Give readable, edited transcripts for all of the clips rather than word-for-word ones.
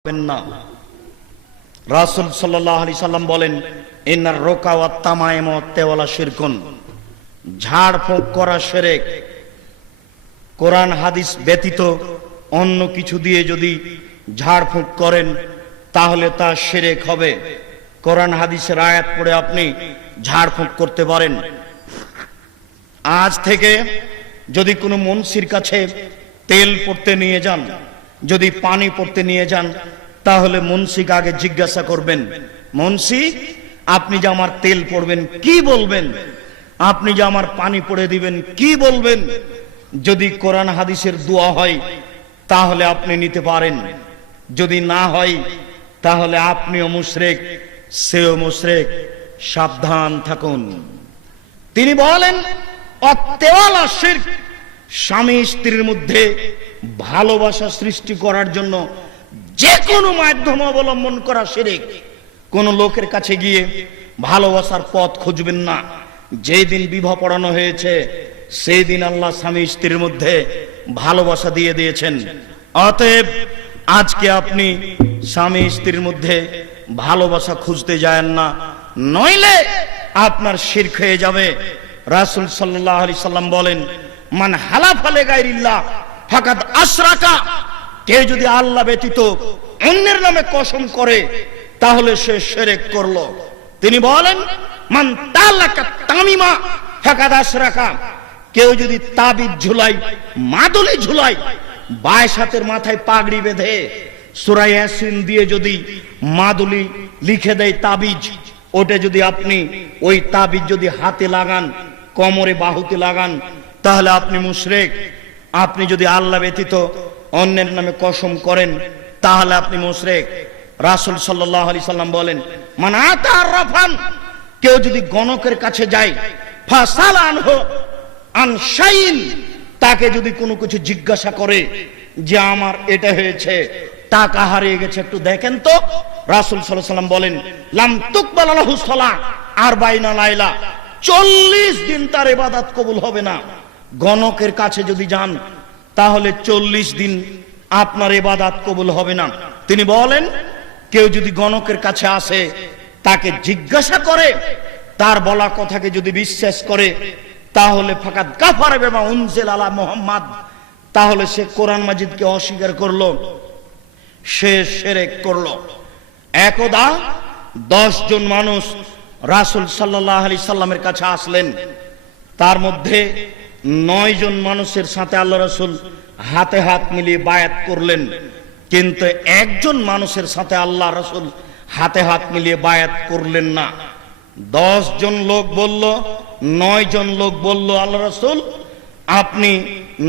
না। রাসূল সাল্লাল্লাহু আলাইহি সাল্লাম বলেন, ইন্নার রুকা ওয়াত তামাইম ওয়াত তাওয়ালা শিরকুন, ঝাড়ফুঁক করা শিরক। কোরআন হাদিস ব্যতীত অন্য কিছু দিয়ে যদি ঝাড়ফুঁক করেন তাহলে তা শিরক হবে। কোরআন হাদিসের আয়াত পড়ে আপনি ঝাড়ফুঁক করতে পারেন। আজ থেকে যদি কোনো মুন্সির কাছে তেল পড়তে নিয়ে যান, যদি পানি পড়তে নিয়ে যান, তাহলে মুন্সিকে আগে জিজ্ঞাসা করবেন, মুন্সি আপনি যে আমার তেল পড়বেন কি বলবেন, আপনি যে আমার পানি পড়ে দিবেন কি বলবেন। যদি কোরআন হাদিসের দোয়া হয় তাহলে আপনি নিতে পারেন, যদি না হয় তাহলে আপনিও মুশরিক, সেও মুশরিক, সাবধান থাকুন। তিনি বলেন অত্যাওয়ালা শিরক, স্বামী স্ত্রীর মধ্যে ভালোবাসা সৃষ্টি করার জন্য যে কোনো মাধ্যম অবলম্বন করা শিরক। কোন লোকের কাছে গিয়ে ভালোবাসার পথ খুঁজবেন না। যেই দিন বিবাহ পড়ানো হয়েছে সেই দিন আল্লাহ স্বামী স্ত্রীর মধ্যে ভালোবাসা দিয়ে দিয়েছেন। অতএব আজকে আপনি স্বামী স্ত্রীর মধ্যে ভালোবাসা খুঁজতে যায়েন না, নইলে আপনার শিরক হয়ে যাবে। রাসূল সাল্লাল্লাহু আলাইহি সাল্লাম বলেন, মান হালাফা লিগাইরিল্লাহ ফাকাদ আশরাকা, কেউ যদি আল্লাহ ব্যতীত অন্যের নামে কসম করে তাহলে সে শিরক করলো। তিনি বলেন, মান তালাকা তামিমা ফাকাদ আশরাকা, কেউ যদি তাবিজ ঝুলাই, মাদুলি ঝুলাই, 22 হাতের মাথায় পাগড়ি বেঁধে সূরা ইয়াসিন দিয়ে যদি মাদুলি লিখে দেয় তাবিজ, ওটা যদি আপনি ওই তাবিজ যদি হাতে লাগান, কোমরে বাহুতে লাগান, তাহলে আপনি মুশরিক। আপনি যদি আল্লাহ ব্যতীত অন্যের নামে কসম করেন তাহলে আপনি মুশরিক। রাসূল সাল্লাল্লাহু আলাইহি সাল্লাম বলেন, মান আতা আরফান, কেউ যদি গণকের কাছে যায়, ফাসালানহু আন শাইইন, তাকে যদি কোনো কিছু জিজ্ঞাসা করে যে আমার এটা হয়েছে, টাকা হারিয়ে গেছে, একটু দেখেন তো, রাসূল সাল্লাল্লাহু আলাইহি সাল্লাম বলেন, লাম তুকবাল লাহু সালাহ 40 লাইলা, 40 দিন তার ইবাদত কবুল হবে না। গণকের কাছে যদি যান তাহলে 40 দিন আপনার ইবাদত কবুল হবে না। তিনি বলেন, কেউ যদি গণকের কাছে আসে, তাকে জিজ্ঞাসা করে, তার বলা কথাকে যদি বিশ্বাস করে, তাহলে ফাকাদ কাফারা বিমা উনজিলা আলা মুহাম্মদ, তাহলে সে কোরআন মাজিদকে অস্বীকার করলো, সে শিরক করলো। একদা 10 জন মানুষ রাসূল সাল্লাল্লাহু আলাইহি সাল্লামের কাছে আসলেন। তার মধ্যে 9 জন মানুষের সাথে আল্লাহ রাসূল হাতে হাত মিলিয়ে বায়াত করলেন, কিন্তু একজন মানুষের সাথে আল্লাহ রাসূল হাতে হাত মিলিয়ে বায়াত করলেন না। 10 জন লোক বলল, 9 জন লোক বলল, আল্লাহ রাসূল আপনি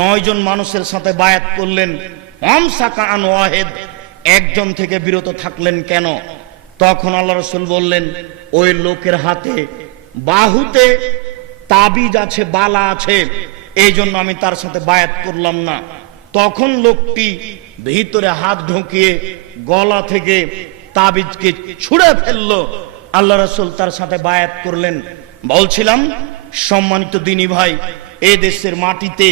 9 জন মানুষের সাথে বায়াত করলেন, আমসাকা আন ওয়াহিদ, একজন থেকে বিরত থাকলেন কেন? তখন আল্লাহ রাসূল বললেন, ওই লোকের হাতে বাহুতে তাবিজ আছে, বালা আছে, এই জন্য আমি তার সাথে বায়াত করলাম না। তখন লোকটি ভিতরে হাত ঢুকিয়ে গলা থেকে তাবিজকে ছুঁড়ে ফেললো। আল্লাহ রাসূল তার সাথে বায়াত করলেন। বলছিলাম সম্মানিত দিনী ভাই, এই দেশের মাটিতে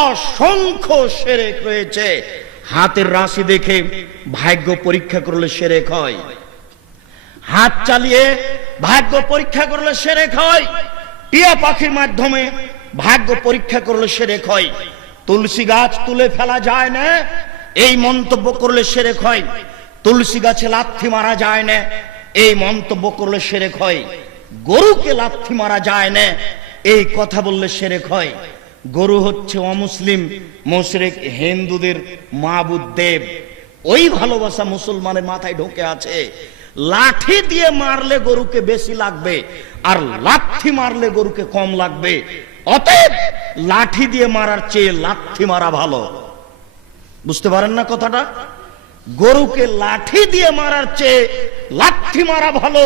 অসংখ্য শিরক রয়েছে। হাতের রাশি দেখে ভাগ্য পরীক্ষা করলে শিরক হয়, হাত চালিয়ে ভাগ্য পরীক্ষা করলে শিরক হয়, টিয়া পাখির মাধ্যমে ভাগ্য পরীক্ষা করলে শিরক হয়, তুলসী গাছ তুলে ফেলা যায় না, এই মন্তব্য করলে শিরক হয়, তুলসী গাছে লাথি মারা যায় না, এই মন্তব্য করলে শিরক হয়, গরুকে লাথি মারা যায় না, এই কথা বললে শিরক হয়। গরু হচ্ছে অমুসলিম, মুশরিক, হিন্দুদের মাবুদ দেব। ওই ভালোবাসা মুসলমানের মাথায় ঢুকে আছে। লাঠি দিয়ে মারলে গরুকে বেশি লাগবে, আর লাথি মারলে গরুকে কম লাগবে। অতএব লাঠি দিয়ে মারার চেয়ে লাথি মারা ভালো। বুঝতে পারেন না কথাটা? গরুকে লাঠি দিয়ে মারার চেয়ে লাথি মারা ভালো।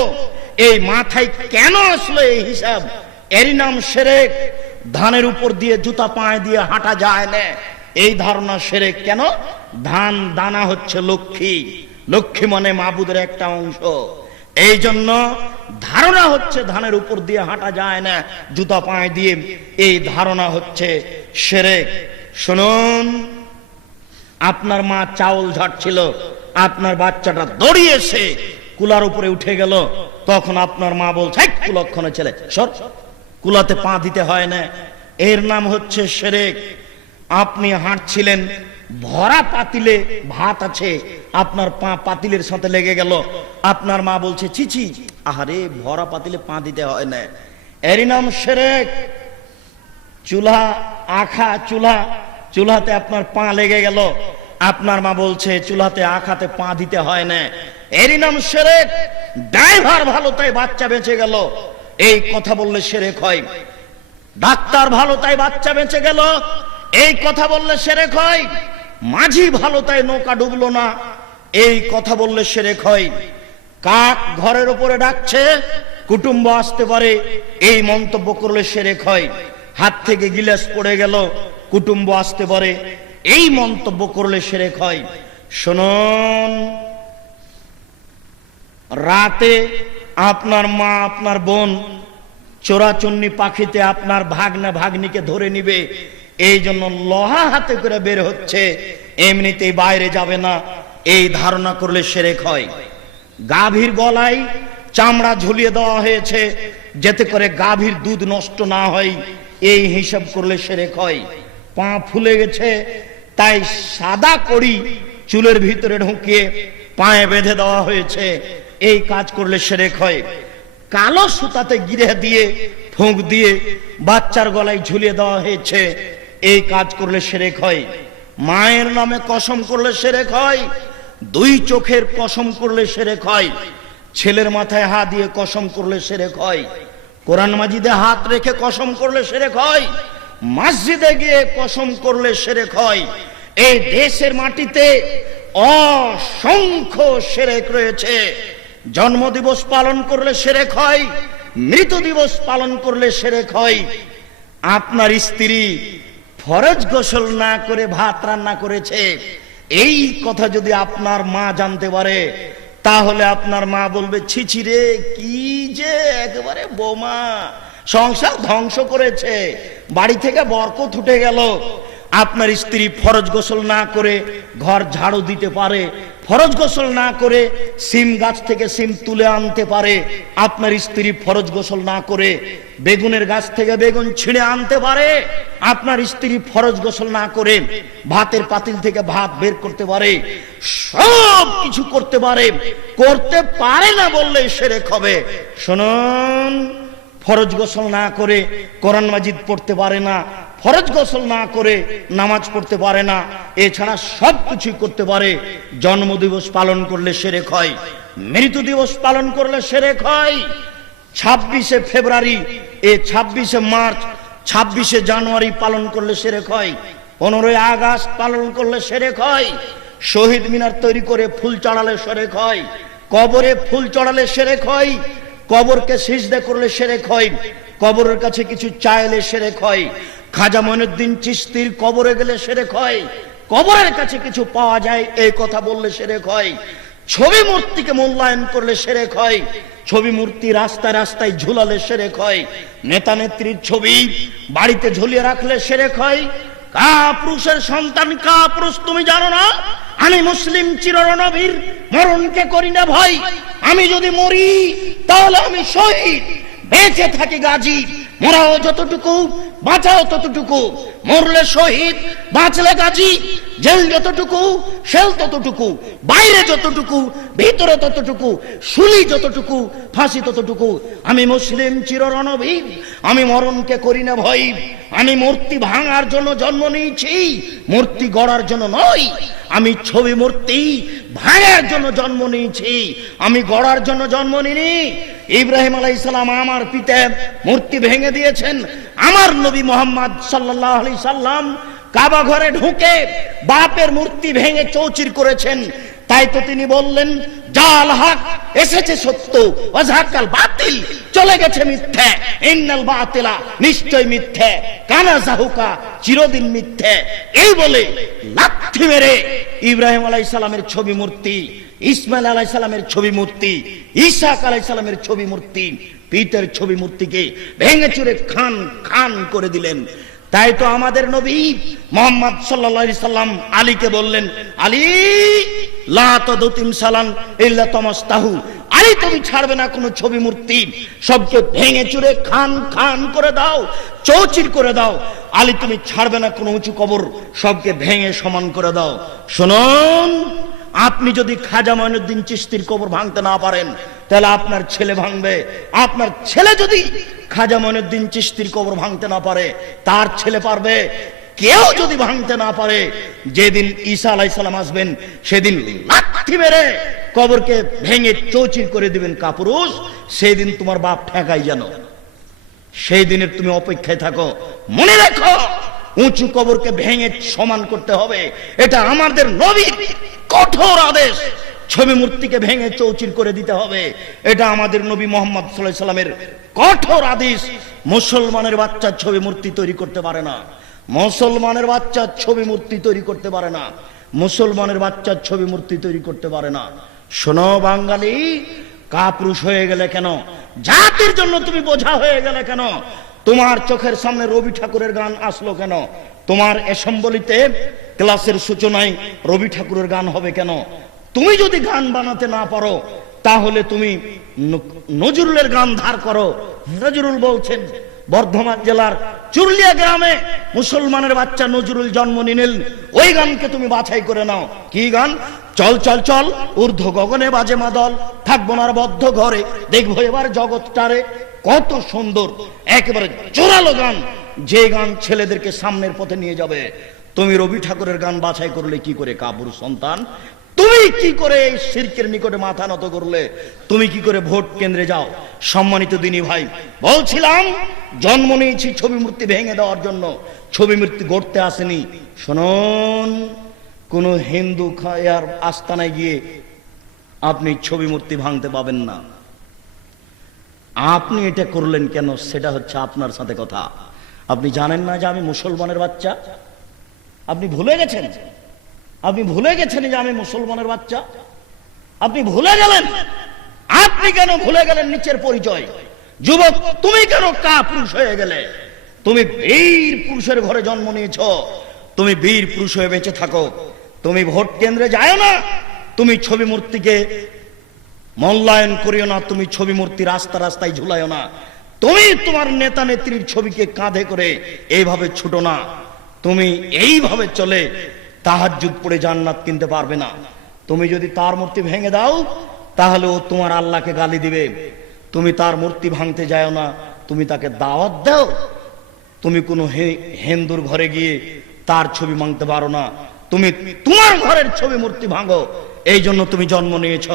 এই মাথায় কেন আসলো এই হিসাব? এরই নাম শিরক। ধানের উপর দিয়ে জুতা পায়ে দিয়ে হাঁটা যায় না, এই ধারণা শিরক। কেন? ধান দানা হচ্ছে লক্ষ্মী, লক্ষ্মী মানে মাবুদের একটা অংশ, এই জন্য ধারণা হচ্ছে ধানের উপর দিয়ে হাঁটা যায় না, জুতা পায়ে দিয়ে, এই ধারণা হচ্ছে শিরক। শুনুন, আপনার মা চাউল ঝাড়ছিল, আপনার বাচ্চাটা দৌড়িয়ে এসে কুলার উপরে উঠে গেল, তখন আপনার মা বলছে, কুলক্ষণে ছেলে সর, কুলাতে পা দিতে হয় না। এর নাম হচ্ছে শিরক। আপনি হাঁটছিলেন, ভরা পাতিলে ভাত আছে, আপনার পা পাতিলের সাথে লেগে গেল, আপনার মা বলছে চিচি, আহারে ভরা পাতিলে পা দিতে হয় না, এরই নাম শিরক। চুলা আখা, চুলাতে আপনার পা লেগে গেল, আপনার মা বলছে চুলাতে আখাতে পা দিতে হয় না, এরই নাম শিরক। ড্রাইভার ভালো তাই বাচ্চা বেঁচে গেল, এই কথা বললে শিরক হয়। ডাক্তার ভালো তাই বাচ্চা বেঁচে গেল, এই কথা বললে শিরক হয়। মাঝি ভালো তাই নৌকা ডুবলো না, এই কথা বললে শিরক হয়। কাক ঘরের উপরে ডাকছে, কুটুম্ব আসতে পারে, এই মন্তব্য করলে শিরক হয়। হাত থেকে গিলাস পড়ে গেল, কুটুম্ব আসতে পারে, এই মন্তব্য করলে শিরক হয়। শুনুন, রাতে আপনার মা আপনার বোন চোরাচুন্নি পাখিতে আপনার ভাগনা ভাগ্নিকে ধরে নিবে, এই জন্য লোহা হাতে করে বের হচ্ছে, এমনিতেই বাইরে যাবে না, এই ধারণা করলে শিরক হয়। গাভীর গলায় চামড়া ঝুলিয়ে দেওয়া হয়েছে যাতে করে গাভীর দুধ নষ্ট না হয়, এই হিসাব করলে শিরক হয়। পা ফুলে গেছে তাই সাদা কড়ি চুলের ভিতরে ঢুকিয়ে পায়ে বেঁধে দেওয়া হয়েছে, এই কাজ করলে শিরক হয়। কালো সুতাতে গিরে দিয়ে ফুঁক দিয়ে বাচ্চার গলায় ঝুলিয়ে দেওয়া হয়েছে, এই কাজ করলে শিরক হয়। মায়ের নামে কসম করলে শিরক হয়। দুই চোখের কসম করলে শিরক হয়। ছেলের মাথায় হাত দিয়ে কসম করলে শিরক হয়। কোরআন মাজিদে হাত রেখে কসম করলে শিরক হয়। মসজিদে গিয়ে কসম করলে শিরক হয়। এই দেশের মাটিতে অসংখ্য শিরক রয়েছে। জন্মদিবস পালন করলে শিরক হয়, মৃত্যু দিবস পালন করলে শিরক হয়। আপনার স্ত্রী ফরজ গোসল না করে ভাত রান্না করেছে, এই কথা যদি আপনার মা জানতে পারে, তাহলে আপনার মা বলবে ছিছি রে, কি যে একেবারে বোমা, সংসার ধ্বংস করেছে, বাড়ি থেকে বরকত উঠে গেল। আপনার স্ত্রী ফরজ গোসল না করে ঘর ঝাড়ু দিতে পারে, ফরজ গোসল না করে সিম গাছ থেকে সিম তুলে আনতে পারে। আপনার স্ত্রী ফরজ গোসল না করে বেগুনের গাছ থেকে বেগুন ছিঁড়ে আনতে পারে। আপনার স্ত্রী ফরজ গোসল না করে ভাতের পাতিল থেকে ভাত বের করতে পারে। সব কিছু করতে পারে, করতে পারে না বললে শিরক হবে। শুনুন, ফরজ গোসল না করে কোরআন মাজিদ পড়তে পারে না, ফরজ গোসল না করে নামাজ পড়তে পারে না, এছাড়া সব কিছুই করতে পারে। জন্মদিবস পালন করলে শিরক হয়, মৃত্যু দিবস পালন করলে শিরক হয়। 26শে ফেব্রুয়ারি, 26শে মার্চ, 26শে জানুয়ারি পালন করলে শিরক হয়। 15ই আগস্ট পালন করলে শিরক হয়। শহীদ মিনার তৈরি করে ফুল চড়ালে শিরক হয়। কবরে ফুল চড়ালে শিরক হয়। কবরকে সিজদা করলে শিরক হয়। কবরের কাছে কিছু চাইলে শিরক হয়। খাজা মঈনুদ্দিন চিশতির কবরে গেলে শিরক হয়। কবরের কাছে কিছু পাওয়া যায়, এই কথা বললে শিরক হয়। ছবি মূর্তিকে মূল্যায়ন করলে শিরক হয়। ছবি মূর্তি রাস্তায় রাস্তায় ঝুলালে শিরক হয়। নেতা নেত্রীর ছবি বাড়িতে ঝুলিয়ে রাখলে শিরক হয়। কাপুরুষের সন্তান কাপুরুষ তুমি জানো না? আমি মুসলিম চিররণবীর, মরণকে করি না ভয়। আমি যদি মরি তাহলে আমি শহীদ, বেঁচে থাকি গাজী। মরাও যতটুকু, বাঁচাও ততটুকু। মরলে শহীদ, বাঁচলে গাজী। জেল যতটুকু, সেল ততটুকু। বাইরে যতটুকু, ভিতরে ততটুকু। শুলি যতটুকু, ফাঁসি ততটুকু। আমি মুসলিম চিররণবীর, আমি মরণকে করি না ভয়। আমি মূর্তি ভাঙার জন্য জন্ম নিয়েছি, মূর্তি গড়ার জন্য নয়। আমি ছবি মূর্তি ভাঙার জন্য জন্ম নিয়েছি, আমি গড়ার জন্য জন্ম নিইনি। ইব্রাহিম আলাইহিস সালাম আমার পিতা মূর্তি ভেঙে দিয়েছেন। আমার নবী মুহাম্মদ সাল্লাল্লাহু আলাইহি সাল্লাম কাবা ঘরে ঢুকে বাপের মূর্তি ভেঙে চৌচির করেছেন। তাই তো তিনি বললেন, জাল হক, এসেছে সত্য, ওয়াজাকাল বাতিল, চলে গেছে মিথ্যা। ইন্নাল বাতিলা, নিশ্চয় মিথ্যা, কানা জাহুকা, চিরদিন মিথ্যা। এই বলে লাথি মেরে ইব্রাহিম আলাইহিস সালামের ছবি মূর্তি, ইসমাইল আলাইহিস সালামের ছবি মূর্তি, ঈসা আলাইহিস সালামের ছবি মূর্তি, পিতার ছবি মূর্তিকে ভেঙে চুরে খান খান করে দিলেন। তাই তো আমাদের নবী মুহাম্মদ সাল্লাল্লাহু আলাইহি সাল্লাম আলীকে বললেন, আলী লা তাদুতিম সালান ইল্লা তামাস্তাহু, আলী তুমি ছাড়বে না কোনো ছবি মূর্তি, সবকে ভেঙে চুরে খান খান করে দাও, চৌচির করে দাও। আলী তুমি ছাড়বে না কোনো উঁচু কবর, সবকে ভেঙে সমান করে দাও। শুনুন, আপনি যদি খাজা মঈনুদ্দিন চিশতির কবর ভাঙতে না পারেন, তাহলে আপনার ছেলে ভাঙবে। আপনার ছেলে যদি খাজা মঈনুদ্দিন চিশতির কবর ভাঙতে না পারে, তার ছেলে পারবে। কেউ যদি ভাঙতে না পারে, যেদিন ঈসা আলাইহিস সালাম আসবেন, সেদিন লাথি মেরে কবরকে ভেঙে চৌচির করে দিবেন কাপুরুষ। সেই দিন তোমার বাপ ঠেকাই যেন, সেই দিনের তুমি অপেক্ষায় থাকো। মনে রাখো, উঁচু কবরকে ভেঙে সমান করতে হবে, এটা আমাদের নবীর কঠোর আদেশ। ছবি মূর্তিকে ভেঙে চৌচির করে দিতে হবে, এটা আমাদের নবী মুহাম্মদ সাল্লাল্লাহু আলাইহি সাল্লামের কঠোর আদেশ। মুসলমানের বাচ্চা ছবি মূর্তি তৈরি করতে পারে না, মুসলমানের বাচ্চা ছবি মূর্তি তৈরি করতে পারে না, মুসলমানের বাচ্চা ছবি মূর্তি তৈরি করতে পারে না। শোনো বাঙালি, কাপুরুষ হয়ে গেলে কেন? জাতির জন্য তুমি বোঝা হয়ে গেলে কেন? তোমার চোখের সামনে রবি ঠাকুরের গান আসলো কেন? তোমার অ্যাসেম্বলিতে ক্লাসের সূচনায় রবি ঠাকুরের গান হবে কেন? তুমি যদি গান বানাতে না পারো, তাহলে তুমি নজরুলের গান ধার করো। নজরুল বলছেন, বর্ধমান জেলার চুরলিয়া গ্রামে মুসলমানের বাচ্চা নজরুল জন্ম নিলেন, ওই গানকে তুমি বাছাই করে নাও। কি গান? চল চল চল ঊর্ধ্ব গগনে বাজে মাদল, থাকবো না আর বদ্ধ ঘরে, দেখবো এবার জগৎটারে। কত সুন্দর, একেবারে জোরালো গান, যে গান ছেলেদেরকে সামনের পথে নিয়ে যাবে। তুমি রবি ঠাকুরের গান বাছাই করলে কি করে? কাপুর সন্তান, তুমি কি করে এই শিরকের নিকটে মাথা নত করলে? তুমি কি করে ভোট কেন্দ্রে যাও? সম্মানিত দিনী ভাই, বলছিলাম জন্ম নিয়েছি ছবি মূর্তি ভেঙে দেওয়ার জন্য, ছবি মূর্তি গড়তে আসেনি। শুনুন, কোন হিন্দু খায়ার আস্তানায় গিয়ে আপনি ছবি মূর্তি ভাঙতে পাবেন না। আপনি এটা করলেন কেন? সেটা হচ্ছে আপনার সাথে কথা। আপনি জানেন না যে আমি মুসলমানের বাচ্চা? আপনি ভুলে গেছেন? আপনি ভুলে গেছেন যে আমি মুসলমানের বাচ্চা? আপনি ভুলে গেলেন? আপনি কেন ভুলে গেলেন নিচের পরিচয়? যুবক, তুমি কেন কাপুরুষ হয়ে গেলে? তুমি বীর পুরুষের ঘরে জন্ম নিয়েছ, তুমি বীর পুরুষ হয়ে বেঁচে থাকো। তুমি ভোট কেন্দ্রে যাও না, তুমি ছবি মূর্তিকে মূল্যায়ন করিও না, তুমি ছবি মূর্তি রাস্তা রাস্তায় ঝুলাইও না, তুমি তোমার নেতা নেত্রীর ছবিকে কাঁধে করে এইভাবে ছুটো না। তুমি এইভাবে চলে তাহাজ্জুদ পড়ে জান্নাত কিনতে পারবে না। তুমি যদি তার মূর্তি ভেঙে দাও, তাহলে ও তোমার আল্লাহকে গালি দিবে। তুমি তার মূর্তি ভাঙতে যাও না, তুমি তাকে দাওয়াত দাও। তুমি কোনো হিন্দুর ঘরে গিয়ে তার ছবি ভাঙতে পারো না, তুমি তোমার ঘরের ছবি মূর্তি ভাঙো। এই জন্য তুমি জন্ম নিয়েছ।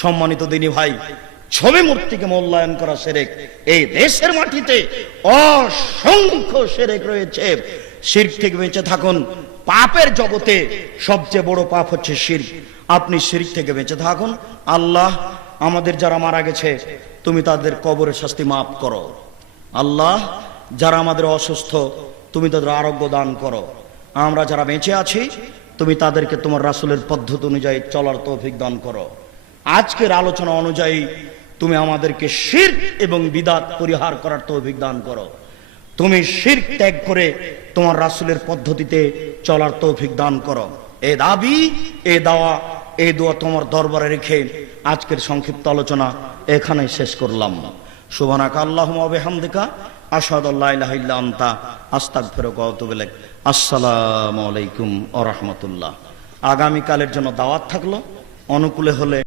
সম্মানিত দিনী ভাই, ছবি মূর্তিকে মূল্যায়ন করা শিরক। এই দেশের মাটিতে অসংখ্য শিরক রয়েছে। শিরক থেকে বেঁচে থাকুন। পাপের জগতে সবচেয়ে বড় পাপ হচ্ছে শিরক। আপনি শিরক থেকে বেঁচে থাকুন। আল্লাহ আমাদের যারা মারা গেছে, তুমি তাদের কবরের শাস্তি মাফ করো। আল্লাহ যারা আমাদের অসুস্থ, তুমি তাদের আরোগ্য দান করো। আমরা যারা বেঁচে আছি, তুমি তাদেরকে তোমার রাসূলের পদ্ধতি অনুযায়ী চলার তৌফিক দান করো। আজকের আলোচনা অনুযায়ী তুমি আমাদেরকে শিরক এবং বিদআত পরিহার করার তৌফিক দান করো। তুমি শিরক ত্যাগ করে তোমার রাসূলের পদ্ধতিতে চলার তৌফিক দান করো। এই দাবি, এই দাওয়া, এই দোয়া তোমার দরবারে রেখে আজকের সংক্ষিপ্ত আলোচনা এখানেই শেষ করলাম। সুবহানাকা আল্লাহুম্মা ওয়া বিহামদিকা আশহাদু আল্লা ইলাহা ইল্লা আনতা আস্তাগফিরুকা ওয়া আতুবু ইলাইক। আসসালামু আলাইকুম ওয়া রাহমাতুল্লাহ। আগামীকালের জন্য দাওয়াত থাকলো, অনুকূলে হলে